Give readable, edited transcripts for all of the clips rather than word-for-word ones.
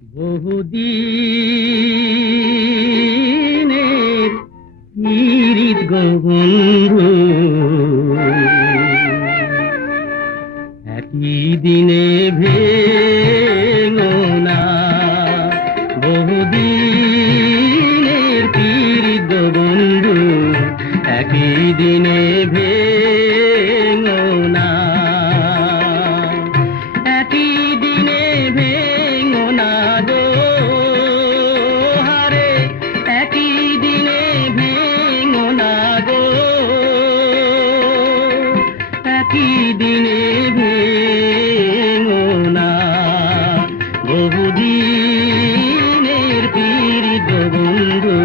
বহুদিনের পীড়িত গো বন্ধু, একই দিনে ভেঙো না। বহুদিনের পীড়িত গো বন্ধু, একই দিনে ভেঙো না। একই দিনে ভেঙো না গো হারে, একই দিনে ভেঙো না গো, একই দিনে ভেঙো না। বহুদিনের পীড়িত বন্ধু,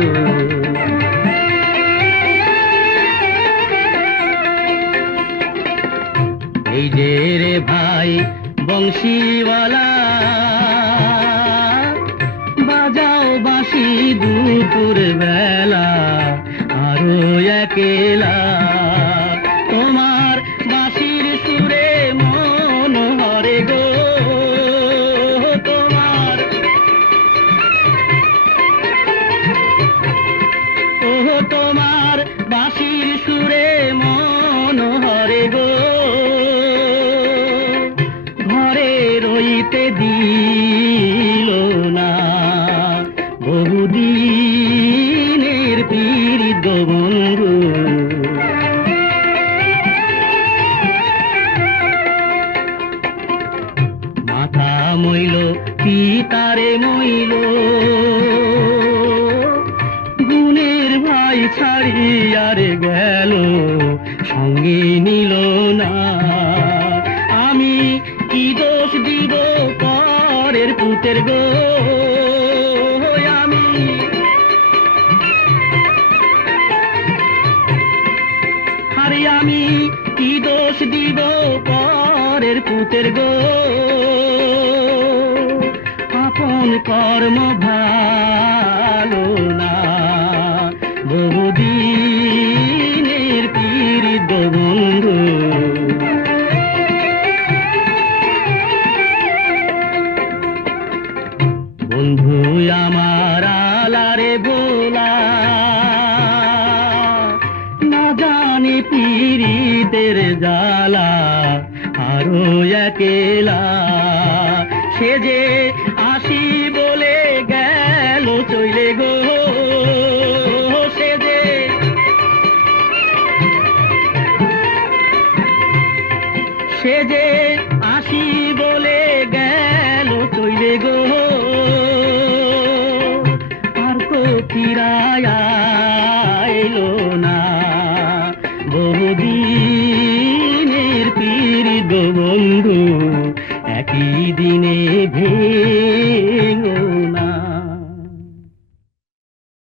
এই যে রে ভাই বংশীওয়ালা, বাজাও বাঁশি দুপুর বেলা, আরো একেলা তোমার বাঁশির সুরে মন হরে গো। তোমার তোমার বাঁশির সুরে মন হরে গো, ঘরে রইতে দিল না। বহুদিনের পীড়িত বন্ধু, মাথা মইল কি তারে মইল, গুণের ভাই ছাড়িয়ারে গেল, সঙ্গে নিল না। আমি কি দোষ দিব পরের পুতের গো, আমি আরে আমি কি দোষ দিব পরের পুতের গো। আপন কর্ম ভালো না, বহুদিনের পীড়িত বন্ধু। বন্ধু আমার আলারে বোলা, না জানি পীড়িতের জ্বালা, আরো একেলা সে যে আসি বলে গেল চলে গো। সে যে আসি বলে গেল চলে গো, আর তো ফিরাইলো না। বহুদিনের পীড়িত বন্ধু, একই দিনে